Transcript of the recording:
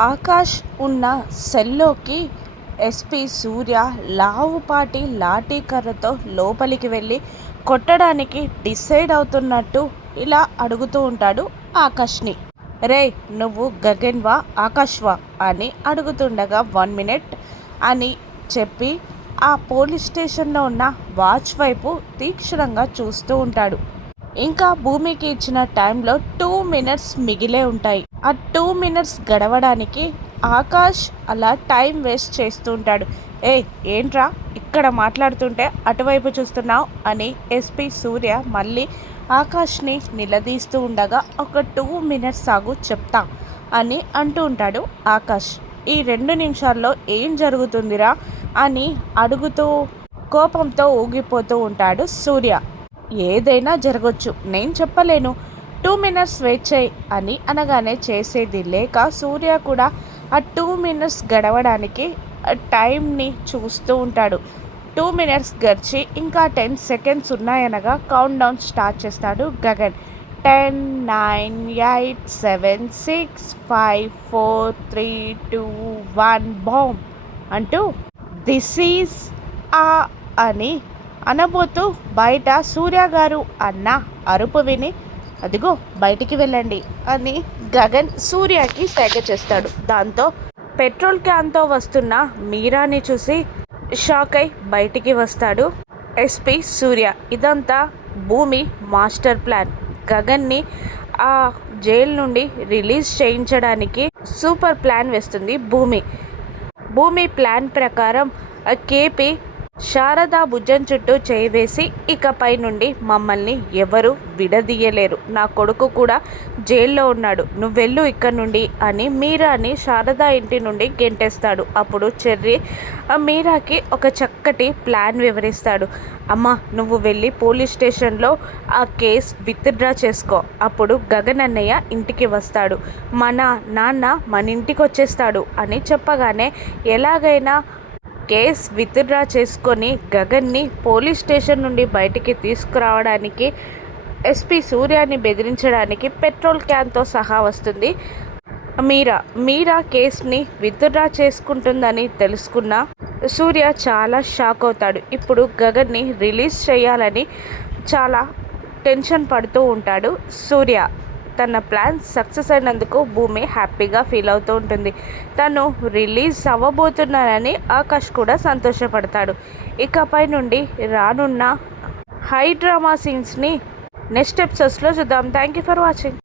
ఆకాష్ ఉన్న సెల్లోకి ఎస్పీ సూర్య లావుపాటి లాఠీ కర్రతో లోపలికి వెళ్ళి కొట్టడానికి డిసైడ్ అవుతున్నట్టు ఇలా అడుగుతూ ఉంటాడు ఆకాష్ని. రేయ్, నువ్వు గగన్వా ఆకాష్వా అని అడుగుతుండగా 1 మినిట్ అని చెప్పి ఆ పోలీస్ స్టేషన్లో ఉన్న వాచ్ వైపు తీక్షణంగా చూస్తూ ఉంటాడు. ఇంకా భూమికి ఇచ్చిన టైంలో 2 మినిట్స్ మిగిలే ఉంటాయి. ఆ 2 మినిట్స్ గడవడానికి ఆకాష్ అలా టైం వేస్ట్ చేస్తూ ఉంటాడు. ఏంట్రా ఇక్కడ మాట్లాడుతుంటే అటువైపు చూస్తున్నావు అని ఎస్పీ సూర్య మళ్ళీ ఆకాష్ని నిలదీస్తూ ఉండగా ఒక 2 మినిట్స్ ఆగు చెప్తా అని అంటూ ఉంటాడు ఆకాష్. ఈ 2 నిమిషాల్లో ఏం జరుగుతుందిరా అని అడుగుతూ కోపంతో ఊగిపోతూ ఉంటాడు సూర్య. ఏదైనా జరగచ్చు, నేను చెప్పలేను, 2 మినిట్స్ వెయిట్ చేయి అని అనగానే చేసేది లేక సూర్య కూడా ఆ 2 మినిట్స్ గడవడానికి టైంని చూస్తూ ఉంటాడు. 2 మినిట్స్ గడిచి ఇంకా 10 సెకండ్స్ ఉన్నాయనగా కౌంట్ డౌన్ స్టార్ట్ చేస్తాడు గగన్. 10, 9, 8, 7, 6, 5, 4, 3, 2, 1 బాంబ్ అంటూ దిస్ ఈజ్ ఆ అని అనబోతూ బయట సూర్య గారు అన్న అరుపు విని అదిగో బయటికి వెళ్ళండి అని గగన్ సూర్యకి సైగ చేస్తాడు. దాంతో పెట్రోల్ క్యాన్తో వస్తున్న మీరాని చూసి షాక్ అయి బయటికి వస్తాడు ఎస్పీ సూర్య. ఇదంతా భూమి మాస్టర్ ప్లాన్. గగన్ని ఆ జైలు నుండి రిలీజ్ చేయించడానికి సూపర్ ప్లాన్ వేస్తుంది భూమి ప్లాన్ ప్రకారం కేపీ శారద భుజం చుట్టూ చేయి వేసి ఇకపై నుండి మమ్మల్ని ఎవరు విడదీయలేరు, నా కొడుకు కూడా జైల్లో ఉన్నాడు, నువ్వెళ్ళు ఇక్కడ నుండి అని మీరాని శారద ఇంటి నుండి గెంటేస్తాడు. అప్పుడు చెర్రీ మీరాకి ఒక చక్కటి ప్లాన్ వివరిస్తాడు. అమ్మ, నువ్వు వెళ్ళి పోలీస్ స్టేషన్లో ఆ కేస్ విత్డ్రా చేసుకో, అప్పుడు గగన్ అన్నయ్య ఇంటికి వస్తాడు, మన నాన్న మన ఇంటికి వచ్చేస్తాడు అని చెప్పగానే ఎలాగైనా కేస్ విత్డ్రా చేసుకొని గగన్ని పోలీస్ స్టేషన్ నుండి బయటికి తీసుకురావడానికి ఎస్పీ సూర్యాని బెదిరించడానికి పెట్రోల్ క్యాన్తో సహా వస్తుంది మీరా కేస్ని విత్డ్రా చేసుకుంటుందని తెలుసుకున్న సూర్య చాలా షాక్ అవుతాడు. ఇప్పుడు గగన్ని రిలీజ్ చేయాలని చాలా టెన్షన్ పడుతూ ఉంటాడు సూర్య. తన ప్లాన్ సక్సెస్ అయినందుకు భూమి హ్యాపీగా ఫీల్ అవుతూ ఉంటుంది. తను రిలీజ్ అవ్వబోతున్నానని ఆకాష్ కూడా సంతోషపడతాడు. ఇకపై నుండి రానున్న హై డ్రామా సీన్స్ని నెక్స్ట్ ఎపిసోడ్స్లో చూద్దాం. Thank you for watching.